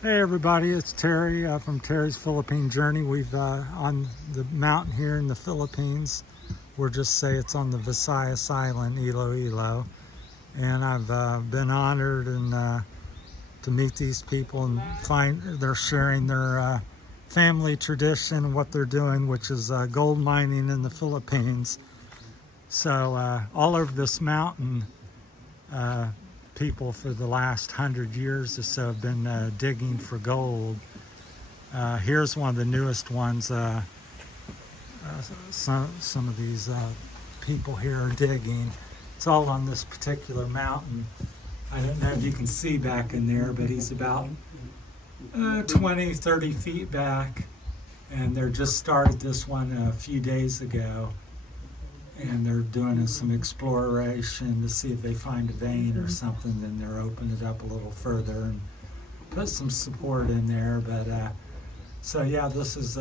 Hey everybody, it's Terry from Terry's Philippine Journey. We've on the mountain here in the Philippines. We'll just say it's on the Visayas Island, Iloilo. And I've been honored and to meet these people and find they're sharing their family tradition, what they're doing, which is gold mining in the Philippines. So all over this mountain, people for the last 100 years or so have been digging for gold. Here's one of the newest ones. Some of these people here are digging. It's all on this particular mountain. I don't know if you can see back in there, but he's about 20, 30 feet back. And they just started this one a few days ago. And they're doing some exploration to see if they find a vein or something. Then they're opening it up a little further and put some support in there. But so yeah, this is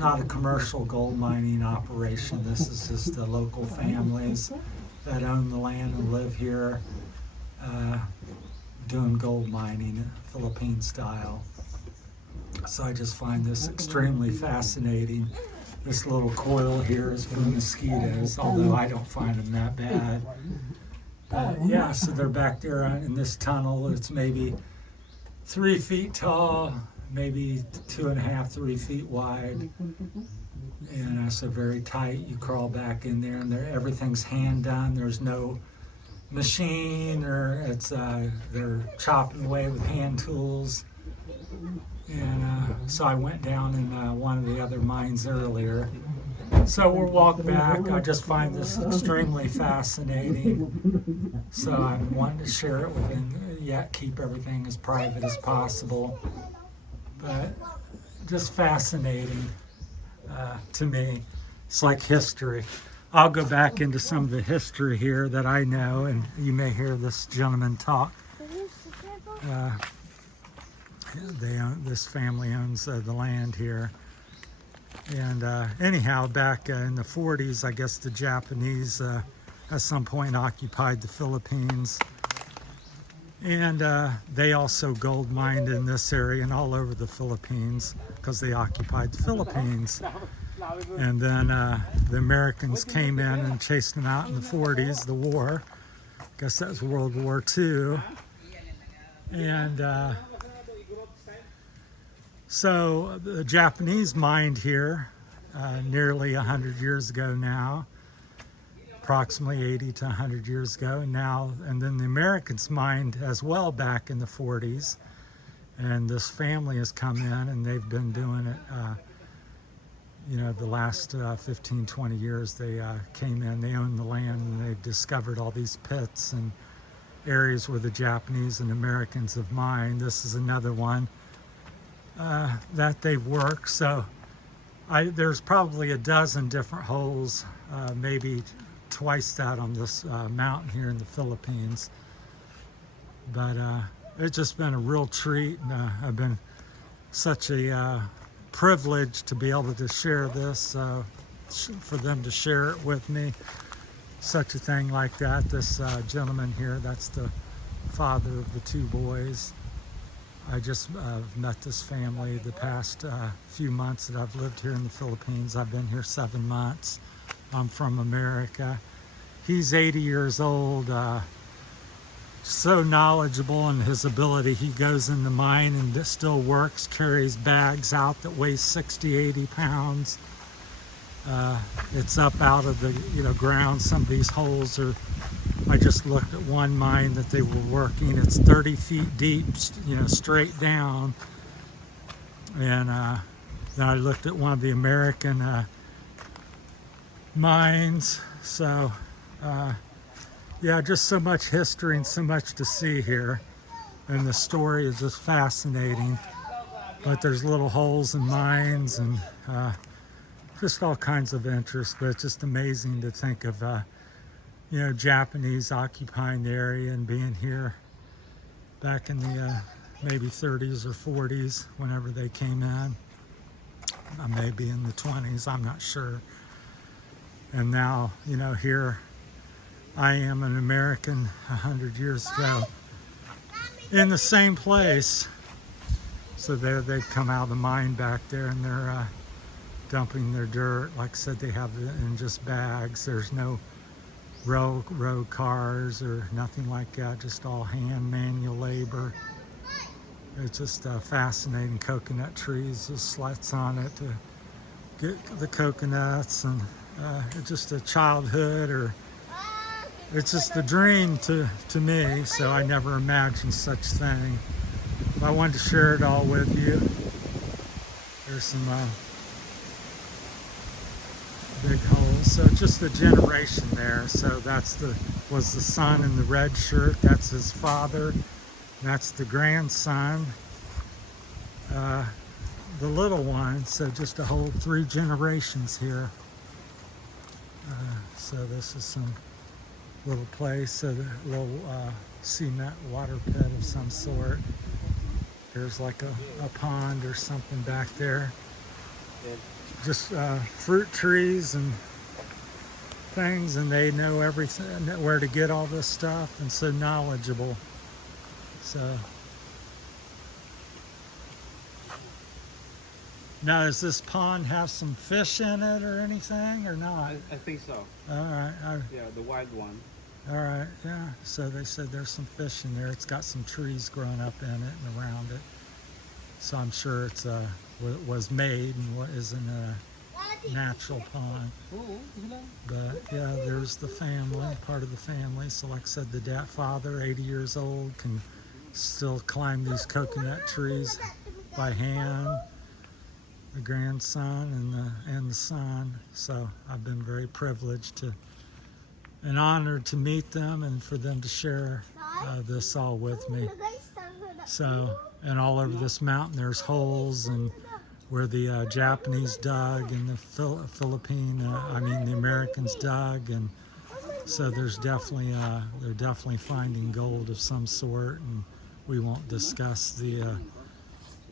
not a commercial gold mining operation. This is just the local families that own the land and live here, doing gold mining, Philippine style. So I just find this extremely fascinating. This little coil here is for mosquitoes, although I don't find them that bad. But yeah, so they're back there in this tunnel. It's maybe 3 feet tall, maybe 2.5, 3 feet wide. And so very tight. You crawl back in there and everything's hand done. There's no machine or they're chopping away with hand tools. And so I went down in one of the other mines earlier. So we'll walk back. I just find this extremely fascinating. So I'm wanting to share it yet keep everything as private as possible. But just fascinating to me. It's like history. I'll go back into some of the history here that I know, and you may hear this gentleman talk. This family owns the land here. And anyhow, back in the 40s, I guess the Japanese at some point occupied the Philippines. And they also gold mined in this area and all over the Philippines because they occupied the Philippines. And then the Americans came in and chased them out in the 40s, the war. I guess that was World War II. And so the Japanese mined here nearly 100 years ago now, approximately 80 to 100 years ago now. And then the Americans mined as well back in the 40s. And this family has come in and they've been doing it, the last 15, 20 years. They came in, they own the land, and they've discovered all these pits and areas where the Japanese and Americans have mined. This is another one that they've worked. So there's probably a dozen different holes, maybe twice that on this mountain here in the Philippines. But it's just been a real treat, and I've been such a privilege to be able to share this, for them to share it with me. Such a thing like that. This gentleman here, that's the father of the two boys. I just met this family the past few months that I've lived here in the Philippines. I've been here 7 months. I'm from America. He's 80 years old, so knowledgeable in his ability. He goes in the mine and still works, carries bags out that weigh 60, 80 pounds. It's up out of the ground. Some of these holes are, I just looked at one mine that they were working. It's 30 feet deep, straight down. And then I looked at one of the American mines. So yeah, just so much history and so much to see here. And the story is just fascinating. But there's little holes in mines and just all kinds of interest. But it's just amazing to think of Japanese occupying the area and being here back in the maybe 30s or 40s, whenever they came in. Maybe in the 20s, I'm not sure. And now, here I am, an American 100 years ago in the same place. So they've come out of the mine back there, and they're dumping their dirt. Like I said, they have it in just bags. There's no road cars or nothing like that, just all hand manual labor. It's just fascinating. Coconut trees, just slats on it to get the coconuts, and it's just a childhood, or it's just a dream to me, so I never imagined such thing. I wanted to share it all with you. There's some big holes. So just the generation there. So that's was the son in the red shirt. That's his father. That's the grandson. The little one. So just a whole 3 generations here. So this is some little place, a little cement water pit of some sort. There's like a pond or something back there. Just fruit trees and things, and they know everything, where to get all this stuff, and so knowledgeable. So now, does this pond have some fish in it or anything, or not? I think so. All right. Yeah, the wild one. All right, yeah. So they said there's some fish in there. It's got some trees growing up in it and around it. So I'm sure it's was made and isn't a natural pond. But yeah, there's the family, part of the family. So like I said, the father, 80 years old, can still climb these coconut trees by hand. The grandson and the son. So I've been very privileged and honored to meet them and for them to share this all with me. So, and all over this mountain there's holes, and where the Japanese dug and the Philippine, the Americans dug, and so there's definitely they're definitely finding gold of some sort, and we won't discuss the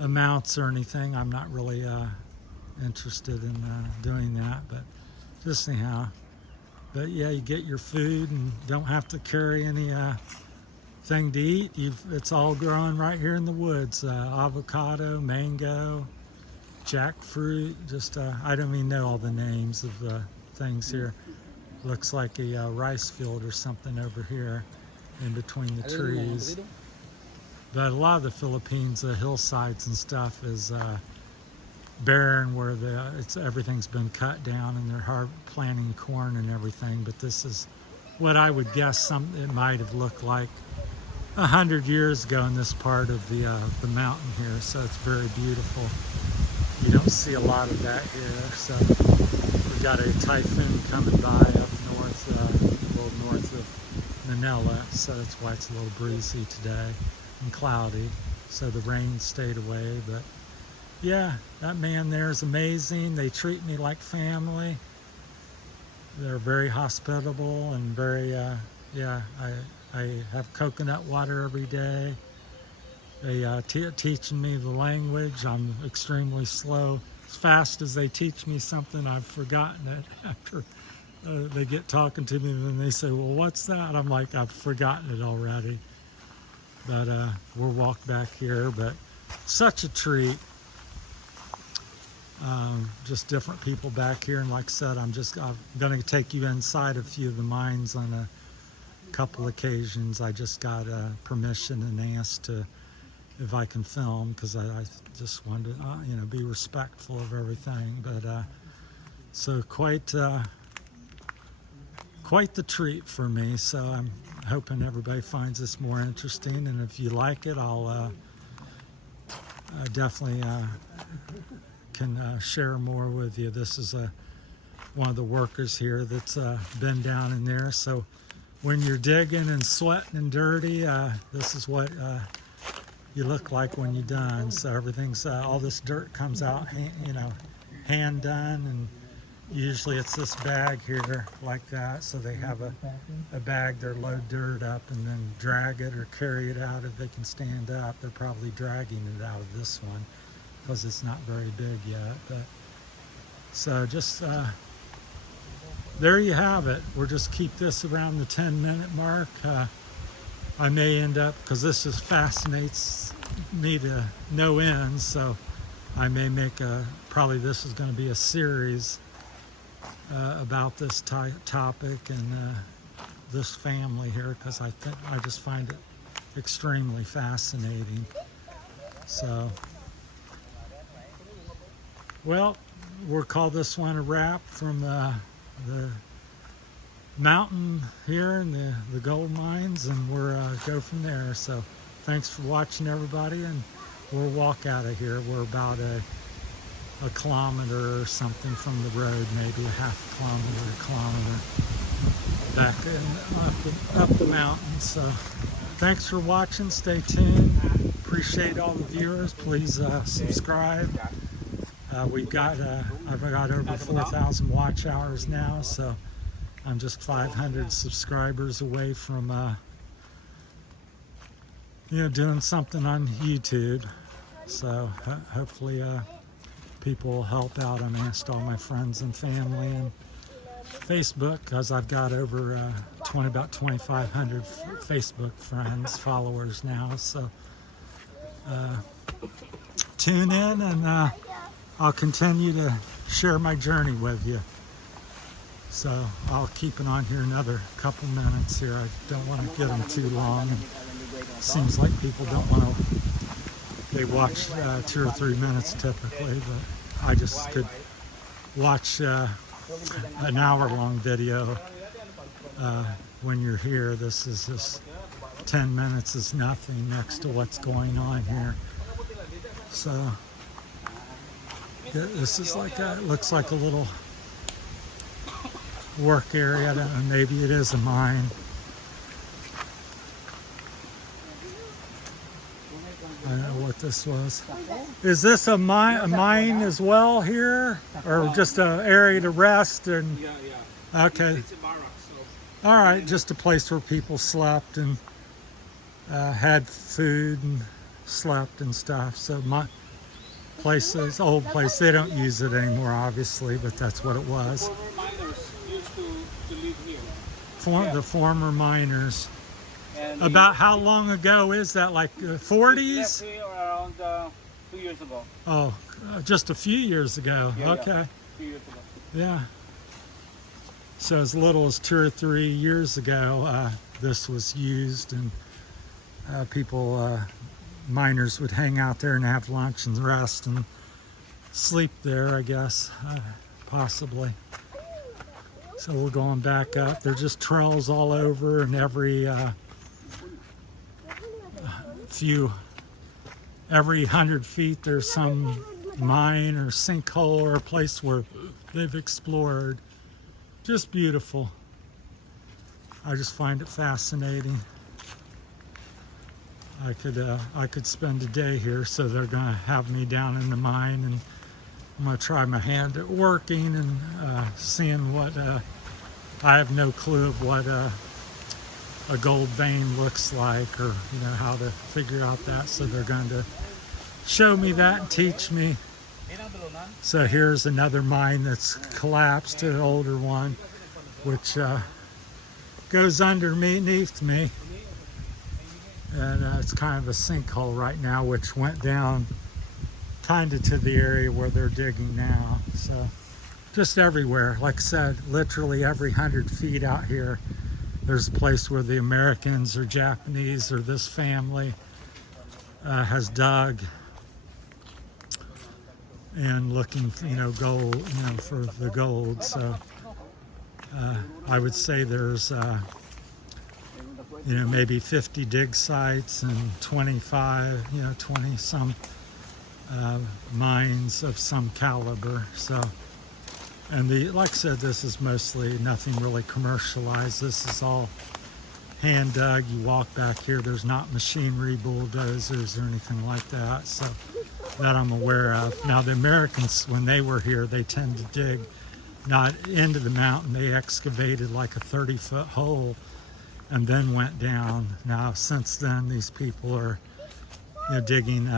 amounts or anything. I'm not really interested in doing that, but just anyhow. But yeah, you get your food and don't have to carry any thing to eat. It's all growing right here in the woods. Avocado, mango, jackfruit. Just I don't even know all the names of the things here. Looks like a rice field or something over here in between the trees. But a lot of the Philippines, hillsides and stuff is barren, where everything's been cut down and they're planting corn and everything. But this is what I would guess it might have looked like 100 years ago in this part of the mountain here. So it's very beautiful. You don't see a lot of that here. So we've got a typhoon coming by up north, a little north of Manila. So that's why it's a little breezy today and cloudy. So the rain stayed away. But yeah, that man there is amazing. They treat me like family. They're very hospitable and very, I have coconut water every day. They teaching me the language. I'm extremely slow. As fast as they teach me something, I've forgotten it after they get talking to me, and then they say, well, what's that? I'm like, I've forgotten it already. But we'll walk back here. But such a treat. Just different people back here, and like I said, I'm going to take you inside a few of the mines on a couple occasions. I just got permission and asked if I can film, because I just wanted to be respectful of everything. But so quite the treat for me. So I'm hoping everybody finds this more interesting, and if you like it, I'll definitely can share more with you. This is one of the workers here that's been down in there. So when you're digging and sweating and dirty, this is what you look like when you're done. So everything's all this dirt comes out, hand done, and usually it's this bag here like that. So they have a bag, they load dirt up and then drag it or carry it out if they can stand up. They're probably dragging it out of this one because it's not very big yet. But so just there you have it. We'll just keep this around the 10-minute mark. I may end up, because this just fascinates me to no end, so I may make probably this is going to be a series about this topic and this family here, because I just find it extremely fascinating. So, well, we'll call this one a wrap from the mountain here and the gold mines, and we'll go from there. So thanks for watching, everybody, and we'll walk out of here. We're about a kilometer or something from the road, maybe a half kilometer back up the mountain. So thanks for watching. Stay tuned. Appreciate all the viewers. Please subscribe. I've got over 4,000 watch hours now, so I'm just 500 subscribers away from doing something on YouTube. So hopefully people will help out. I'm asked all my friends and family and Facebook, because I've got over about 2,500 Facebook friends, followers now. So tune in, and I'll continue to share my journey with you. So I'll keep it on here another couple minutes here. I don't want to get them too long. And it seems like people don't want to, they watch 2 or 3 minutes typically, but I just could watch an hour-long video when you're here. This is just 10 minutes is nothing next to what's going on here. So this is like it looks like a little work area. I don't know, maybe it is a mine. I don't know what this was. Is this a mine as well here, or just an area to rest? And Yeah. okay, It's a barrack, so. all right, just a place where people slept and had food and slept and stuff. So my places, old place, they don't use it anymore, obviously, but that's what it was. Former miners used to live here. The former miners. And About how long ago is that? Like he left 40s? here around 2 years ago. Oh, just a few years ago. Yeah, Okay. 2 years ago. Yeah. So as little as 2 or 3 years ago, this was used, and people, miners would hang out there and have lunch and rest and sleep there, I guess, possibly. So we're going back up. There's just trails all over, and every 100 feet there's some mine or sinkhole or a place where they've explored. Just beautiful. I just find it fascinating. I could spend a day here. So they're gonna have me down in the mine, and I'm gonna try my hand at working and seeing what I have no clue of what a gold vein looks like, or how to figure out that. So they're going to show me that and teach me. So here's another mine that's collapsed, an older one, which goes underneath me, and it's kind of a sinkhole right now, which went down kind of to the area where they're digging now. So just everywhere, like I said, literally every 100 feet out here there's a place where the Americans or Japanese or this family has dug and looking for, gold, for the gold. So I would say there's maybe 50 dig sites and 25, 20 some mines of some caliber. So, and like I said, this is mostly nothing really commercialized. This is all hand dug. You walk back here, there's not machinery, bulldozers or anything like that. So that I'm aware of. Now the Americans, when they were here, they tend to dig not into the mountain. They excavated like a 30-foot hole and then went down. Now since then, these people are digging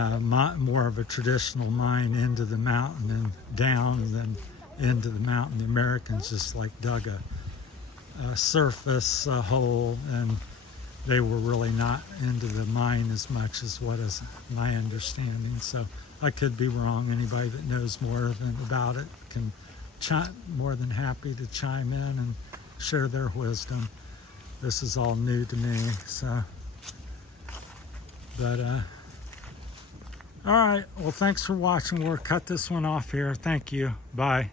more of a traditional mine into the mountain and down than into the mountain. The Americans just like dug a surface hole and they were really not into the mine as much as what is my understanding. So I could be wrong. Anybody that knows more about it can more than happy to chime in and share their wisdom. This is all new to me, so. But all right, well, thanks for watching. We'll cut this one off here. Thank you. Bye.